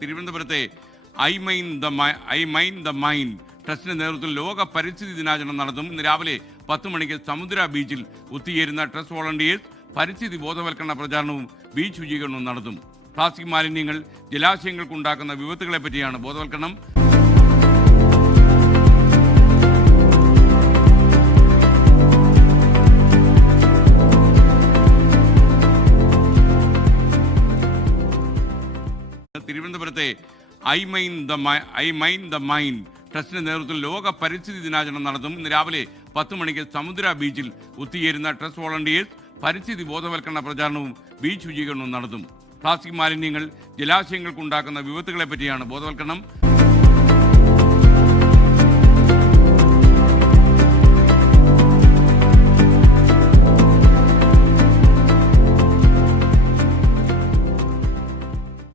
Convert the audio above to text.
തിരുവനന്തപുരത്തെ I mine the mind ട്രസ്റ്റിന്റെ നേതൃത്വത്തിൽ ലോക പരിസ്ഥിതി ദിനാചരണം നടത്തും. ഇന്ന് രാവിലെ 10 മണിക്ക് സമുദ്ര ബീച്ചിൽ ഒത്തുചേരുന്ന ട്രസ്റ്റ് വോളണ്ടിയേഴ്സ് പരിസ്ഥിതി ബോധവൽക്കരണ പ്രചാരണവും ബീച്ച് ശുചീകരണവും നടത്തും. പ്ലാസ്റ്റിക് മാലിന്യങ്ങൾ ജലാശയങ്ങൾക്കുണ്ടാക്കുന്ന വിപത്തുകളെ പറ്റിയാണ് ബോധവൽക്കരണം. തിരുവനന്തപുരത്തെ ഐ മൈൻ ദ മൈൻഡ് ട്രസ്റ്റിന്റെ നേതൃത്വത്തിൽ ലോക പരിസ്ഥിതി ദിനാചരണം നടത്തും. ഇന്ന് രാവിലെ 10 മണിക്ക് സമുദ്ര ബീച്ചിൽ ഒത്തുചേരുന്ന ട്രസ്റ്റ് വോളണ്ടിയേഴ്സ് പരിസ്ഥിതി ബോധവൽക്കരണ പ്രചാരണവും ബീച്ച് ശുചീകരണവും നടത്തും. പ്ലാസ്റ്റിക് മാലിന്യങ്ങൾ ജലാശയങ്ങൾക്കുണ്ടാക്കുന്ന വിപത്തുകളെ പറ്റിയാണ് ബോധവൽക്കരണം.